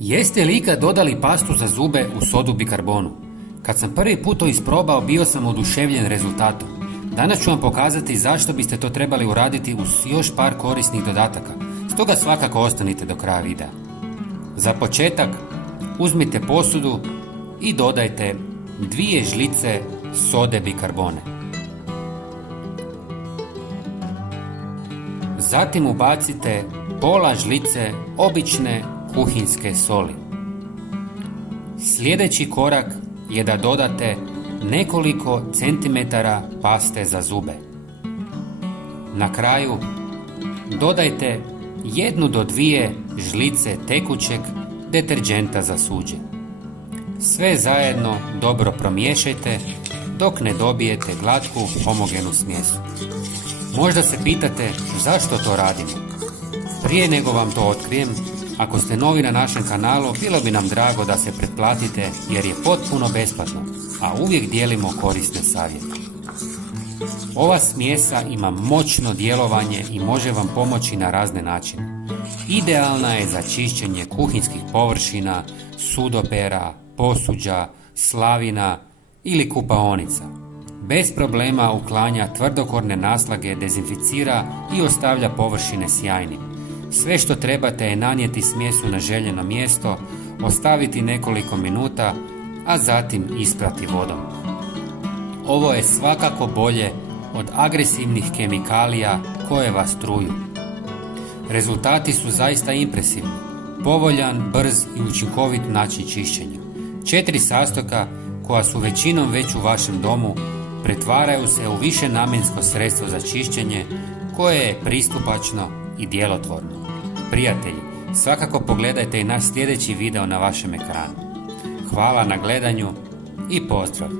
Jeste li ikad dodali pastu za zube u sodu bikarbonu? Kad sam prvi put to isprobao, bio sam oduševljen rezultatom. Danas ću vam pokazati zašto biste to trebali uraditi uz još par korisnih dodataka, stoga svakako ostanite do kraja videa. Za početak, uzmite posudu i dodajte 2 žlice sode bikarbone. Zatim ubacite pola žlice obične kuhinjske soli. Sljedeći korak je da dodate nekoliko centimetara paste za zube. Na kraju dodajte 1 do 2 žlice tekućeg deterdženta za suđe. Sve zajedno dobro promiješajte dok ne dobijete glatku homogenu smjesu. Možda se pitate zašto to radimo. Prije nego vam to otkrijem, ako ste novi na našem kanalu, bilo bi nam drago da se pretplatite jer je potpuno besplatno, a uvijek dijelimo korisne savjete. Ova smjesa ima moćno djelovanje i može vam pomoći na razne načine. Idealna je za čišćenje kuhinjskih površina, sudopera, posuđa, slavina ili kupaonica. Bez problema uklanja tvrdokorne naslage, dezinficira i ostavlja površine sjajnim. Sve što trebate je nanijeti smjesu na željeno mjesto, ostaviti nekoliko minuta, a zatim isprati vodom. Ovo je svakako bolje od agresivnih kemikalija koje vas truju. Rezultati su zaista impresivni. Povoljan, brz i učinkovit način čišćenja. 4 sastojka koja su većinom već u vašem domu pretvaraju se u višenamjensko sredstvo za čišćenje koje je pristupačno i djelotvorno. Prijatelji, svakako pogledajte i naš sljedeći video na vašem ekranu. Hvala na gledanju i pozdrav!